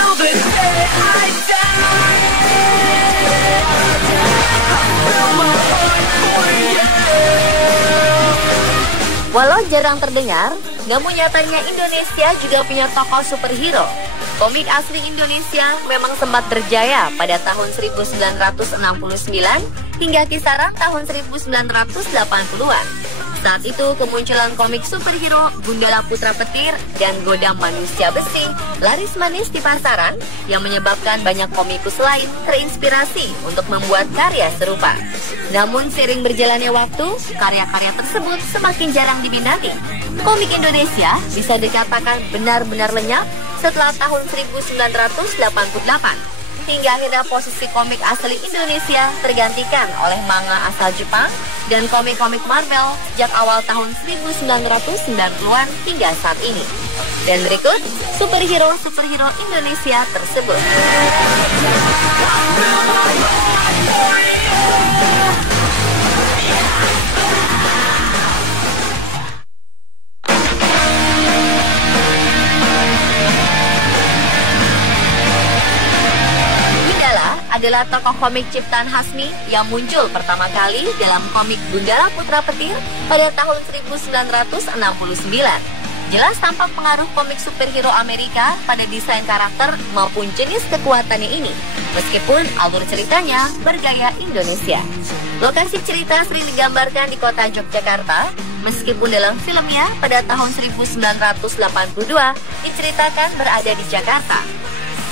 till the day I die. I fill my heart for you. Walau jarang terdengar, namun nyatanya Indonesia juga punya tokoh superhero. Komik asli Indonesia memang sempat berjaya pada tahun 1969 hingga kisaran tahun 1980-an. Saat itu kemunculan komik superhero Gundala Putra Petir dan Godam Manusia Besi laris manis di pasaran yang menyebabkan banyak komikus lain terinspirasi untuk membuat karya serupa. Namun seiring berjalannya waktu, karya-karya tersebut semakin jarang diminati. Komik Indonesia bisa dikatakan benar-benar lenyap setelah tahun 1988. Hingga akhirnya posisi komik asli Indonesia tergantikan oleh manga asal Jepang dan komik-komik Marvel sejak awal tahun 1990-an hingga saat ini. Dan berikut superhero-superhero Indonesia tersebut. Adalah tokoh komik ciptaan Hasmi yang muncul pertama kali dalam komik Gundala Putra Petir pada tahun 1969. Jelas tampak pengaruh komik superhero Amerika pada desain karakter maupun jenis kekuatannya ini, meskipun alur ceritanya bergaya Indonesia. Lokasi cerita sering digambarkan di kota Yogyakarta, meskipun dalam filmnya pada tahun 1982 diceritakan berada di Jakarta.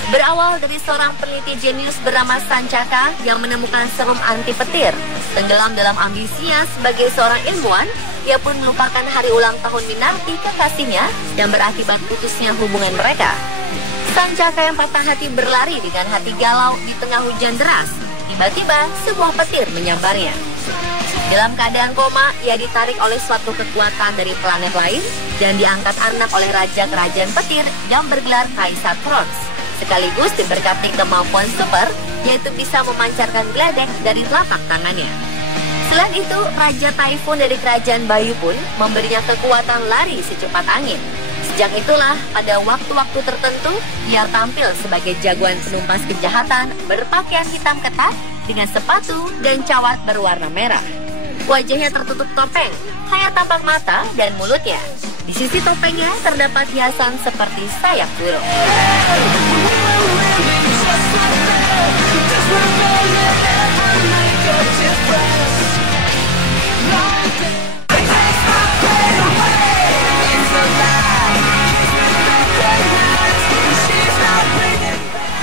Berawal dari seorang peneliti jenius bernama Sancaka yang menemukan serum anti petir. Tenggelam dalam ambisinya sebagai seorang ilmuwan, ia pun melupakan hari ulang tahun Minarti kekasihnya yang berakibat putusnya hubungan mereka. Sancaka yang patah hati berlari dengan hati galau di tengah hujan deras. Tiba-tiba sebuah petir menyambarnya. Dalam keadaan koma, ia ditarik oleh suatu kekuatan dari planet lain dan diangkat anak oleh Raja Kerajaan Petir yang bergelar Kaisar Krons. Sekaligus diberkati kemampuan super, yaitu bisa memancarkan geledek dari telapak tangannya. Selain itu, Raja Typhoon dari Kerajaan Bayu pun memberinya kekuatan lari secepat angin. Sejak itulah, pada waktu-waktu tertentu, ia tampil sebagai jagoan penumpas kejahatan berpakaian hitam ketat dengan sepatu dan cawat berwarna merah. Wajahnya tertutup topeng, hanya tampak mata dan mulutnya. Di sisi topengnya terdapat hiasan seperti sayap burung.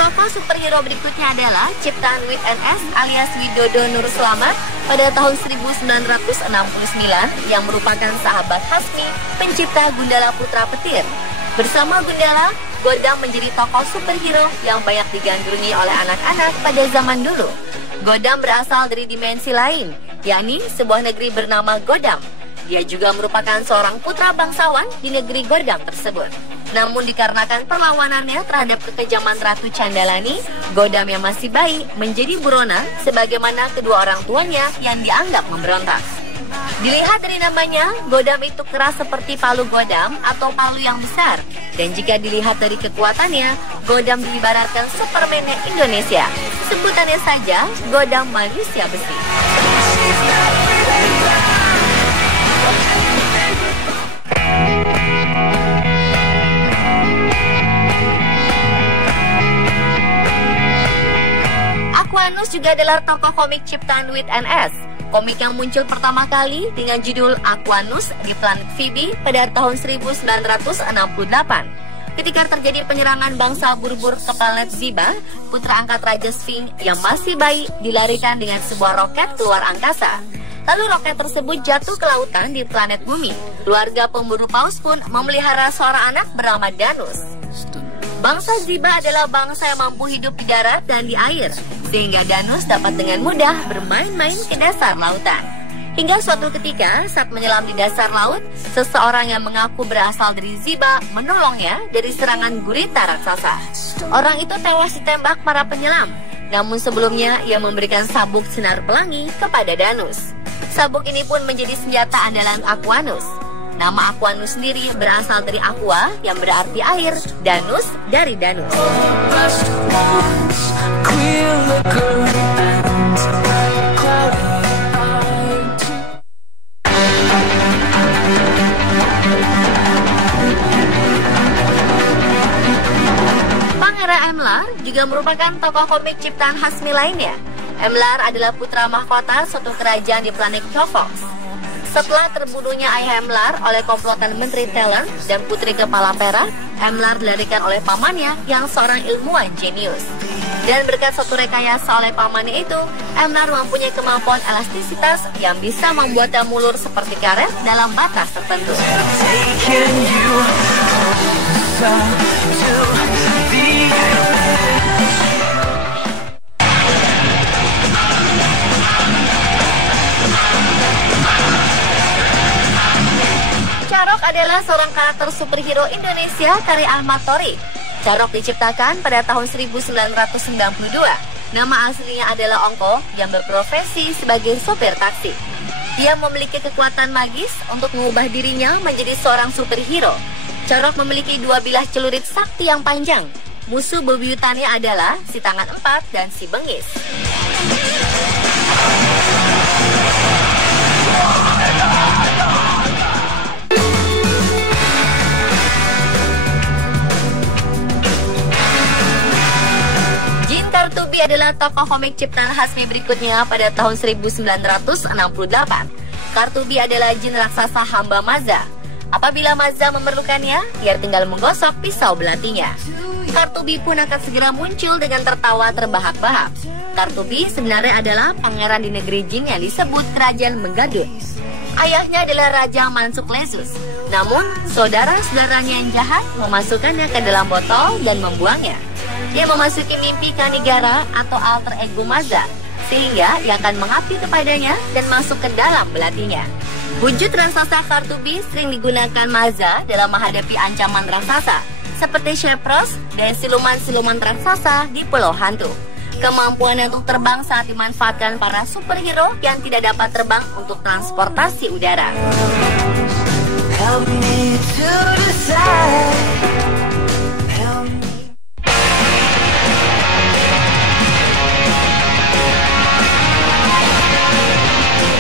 Tokoh superhero berikutnya adalah ciptaan WNS alias Widodo Nur Slamet pada tahun 1969 yang merupakan sahabat Hasmi, pencipta Gundala Putra Petir. Bersama Gundala, Godam menjadi tokoh superhero yang banyak digandrungi oleh anak-anak pada zaman dulu. Godam berasal dari dimensi lain, yakni sebuah negeri bernama Godam. Dia juga merupakan seorang putra bangsawan di negeri Godam tersebut. Namun dikarenakan perlawanannya terhadap kekejaman Ratu Candalani, Godam yang masih bayi menjadi buronan sebagaimana kedua orang tuanya yang dianggap memberontak. Dilihat dari namanya, Godam itu keras seperti palu Godam atau palu yang besar. Dan jika dilihat dari kekuatannya, Godam diibaratkan Superman-nya Indonesia. Sebutannya saja, Godam Manusia Besi. Aquanus juga adalah tokoh komik ciptaan WNS. Komik yang muncul pertama kali dengan judul Aquanus di planet Phoebe pada tahun 1968. Ketika terjadi penyerangan bangsa Burbur ke planet Ziba, putra angkat Raja Sphinx yang masih bayi dilarikan dengan sebuah roket keluar angkasa. Lalu roket tersebut jatuh ke lautan di planet Bumi. Keluarga pemburu paus pun memelihara seorang anak bernama Danus. Bangsa Ziba adalah bangsa yang mampu hidup di darat dan di air, sehingga Danus dapat dengan mudah bermain-main ke dasar lautan. Hingga suatu ketika, saat menyelam di dasar laut, seseorang yang mengaku berasal dari Ziba menolongnya dari serangan gurita raksasa. Orang itu tewas ditembak para penyelam, namun sebelumnya ia memberikan sabuk sinar pelangi kepada Danus. Sabuk ini pun menjadi senjata andalan Aquanus. Nama Aquanus sendiri berasal dari aqua yang berarti air, danus dari danus. Best ones, clear liquor and cloudy eyed. Pangeran Emlar juga merupakan tokoh komik ciptaan Hasmi lainnya. Emlar adalah putra mahkota suatu kerajaan di planet Kovox. Setelah terbunuhnya ayah Emlar oleh komplotan Menteri Talon dan putri kepala perak, Emlar dilarikan oleh pamannya yang seorang ilmuwan jenius. Dan berkat suatu rekayasa oleh pamannya itu, Emlar mempunyai kemampuan elastisitas yang bisa membuatnya mulur seperti karet dalam batas tertentu. Taking you closer to the Carok adalah seorang karakter superhero Indonesia karya Ahmad Torik. Carok diciptakan pada tahun 1992. Nama aslinya adalah Ongko yang berprofesi sebagai sopir taksi. Dia memiliki kekuatan magis untuk mengubah dirinya menjadi seorang superhero. Carok memiliki dua bilah celurit sakti yang panjang. Musuh bebuyutannya adalah si tangan empat dan si bengis. Kartubi adalah tokoh komik ciptaan Hasmi berikutnya pada tahun 1968. Kartubi adalah jin raksasa hamba Maza. Apabila Maza memerlukannya, ia tinggal menggosok pisau belatinya. Kartubi pun akan segera muncul dengan tertawa terbahak-bahak. Kartubi sebenarnya adalah pangeran di negeri jin yang disebut Kerajaan Menggadun. Ayahnya adalah Raja Mansuklesus. Namun, saudara-saudaranya yang jahat memasukkannya ke dalam botol dan membuangnya. Dia memasuki mimpi Kanigara atau alter ego Maza, sehingga ia akan mengabdi kepadanya dan masuk ke dalam belatinya. Wujud raksasa Kartubi sering digunakan Maza dalam menghadapi ancaman raksasa, seperti Shepros dan siluman-siluman raksasa di Pulau Hantu. Kemampuan untuk terbang sangat dimanfaatkan para superhero yang tidak dapat terbang untuk transportasi udara. help me to decide. Help me.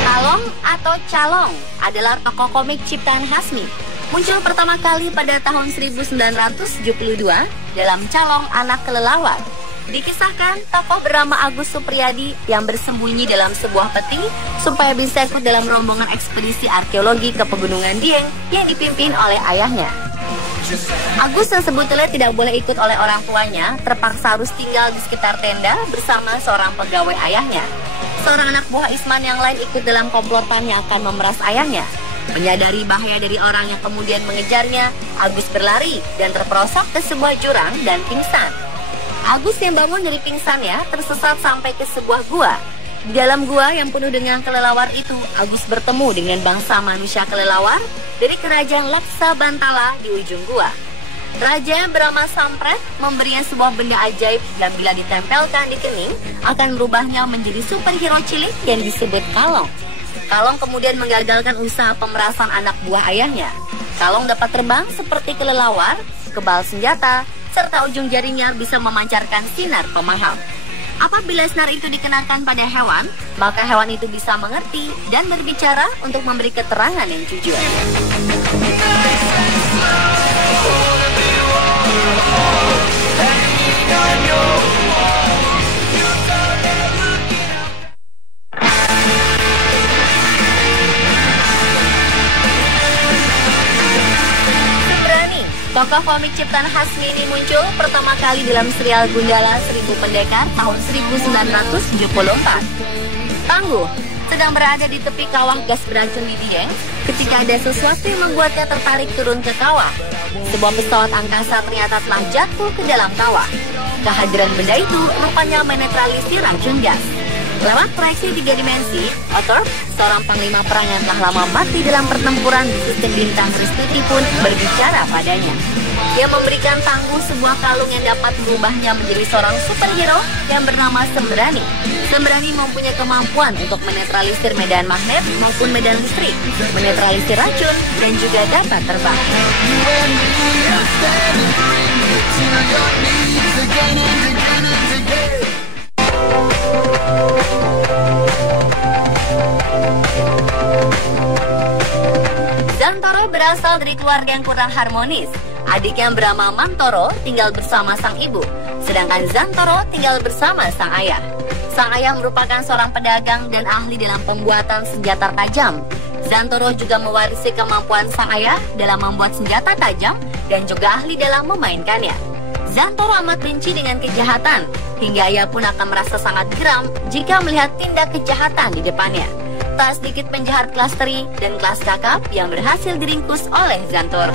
Along atau Calong adalah tokoh komik ciptaan Hasmi. Muncul pertama kali pada tahun 1972 dalam Calong Anak Kelelawar. Dikisahkan tokoh bernama Agus Supriyadi yang bersembunyi dalam sebuah peti supaya bisa ikut dalam rombongan ekspedisi arkeologi ke Pegunungan Dieng yang dipimpin oleh ayahnya. Agus yang sebetulnya tidak boleh ikut oleh orang tuanya terpaksa harus tinggal di sekitar tenda bersama seorang pegawai ayahnya. Seorang anak buah Isman yang lain ikut dalam komplotan yang akan memeras ayahnya. Menyadari bahaya dari orang yang kemudian mengejarnya, Agus berlari dan terperosok ke sebuah jurang dan pingsan. Agus yang bangun dari pingsannya tersesat sampai ke sebuah gua. Di dalam gua yang penuh dengan kelelawar itu, Agus bertemu dengan bangsa manusia kelelawar dari kerajaan Laksa Bantala di ujung gua. Raja yang bernama Sampret memberinya sebuah benda ajaib yang bila ditempelkan di kening akan merubahnya menjadi superhero cilik yang disebut Kalong. Kalong kemudian menggagalkan usaha pemerasan anak buah ayahnya. Kalong dapat terbang seperti kelelawar, kebal senjata, serta ujung jarinya bisa memancarkan sinar pemaham. Apabila sinar itu dikenakan pada hewan, maka hewan itu bisa mengerti dan berbicara untuk memberi keterangan yang jujur. Tokoh komik ciptaan Hasmi ini muncul pertama kali dalam serial Gundala 1000 Pendekar tahun 1974. Tangguh sedang berada di tepi kawah gas beracun di Dieng ketika ada sesuatu yang membuatnya tertarik turun ke kawah. Sebuah pesawat angkasa ternyata telah jatuh ke dalam kawah. Kehadiran benda itu rupanya menetralisir racun gas. Lewat proyeksi 3 dimensi, Othorp, seorang panglima perang yang telah lama mati dalam pertempuran di sistem bintang Kristuti pun berbicara padanya. Dia memberikan Tangguh sebuah kalung yang dapat mengubahnya menjadi seorang superhero yang bernama Sembrani. Sembrani mempunyai kemampuan untuk menetralisir medan magnet maupun medan listrik, menetralisir racun, dan juga dapat terbang. Zantoro berasal dari keluarga yang kurang harmonis. Adik yang bernama Mantoro tinggal bersama sang ibu, sedangkan Zantoro tinggal bersama sang ayah. Sang ayah merupakan seorang pedagang dan ahli dalam pembuatan senjata tajam. Zantoro juga mewarisi kemampuan sang ayah dalam membuat senjata tajam dan juga ahli dalam memainkannya. Zantoro amat benci dengan kejahatan, hingga ia pun akan merasa sangat geram jika melihat tindak kejahatan di depannya. Tak sedikit penjahat kelas teri dan kelas kakap yang berhasil diringkus oleh Zantoro.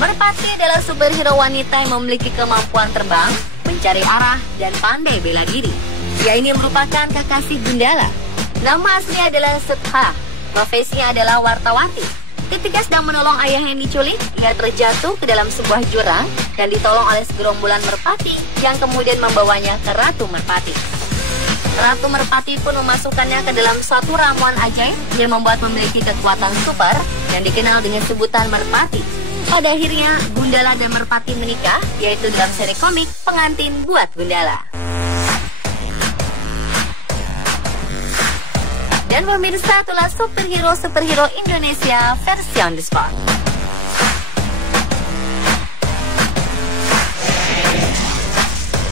Merpati adalah superhero wanita yang memiliki kemampuan terbang, mencari arah, dan pandai bela diri. Ia ini merupakan kekasih Gundala. Nama aslinya adalah Setha. Profesinya adalah wartawati. Ketika sedang menolong ayah yang diculik, ia terjatuh ke dalam sebuah jurang dan ditolong oleh segerombolan merpati yang kemudian membawanya ke Ratu Merpati. Ratu Merpati pun memasukkannya ke dalam suatu ramuan ajaib yang membuat memiliki kekuatan super yang dikenal dengan sebutan Merpati. Pada akhirnya, Gundala dan Merpati menikah, yaitu dalam seri komik Pengantin Buat Gundala. Dan pemirsa, itulah superhero-superhero Indonesia versi on the spot.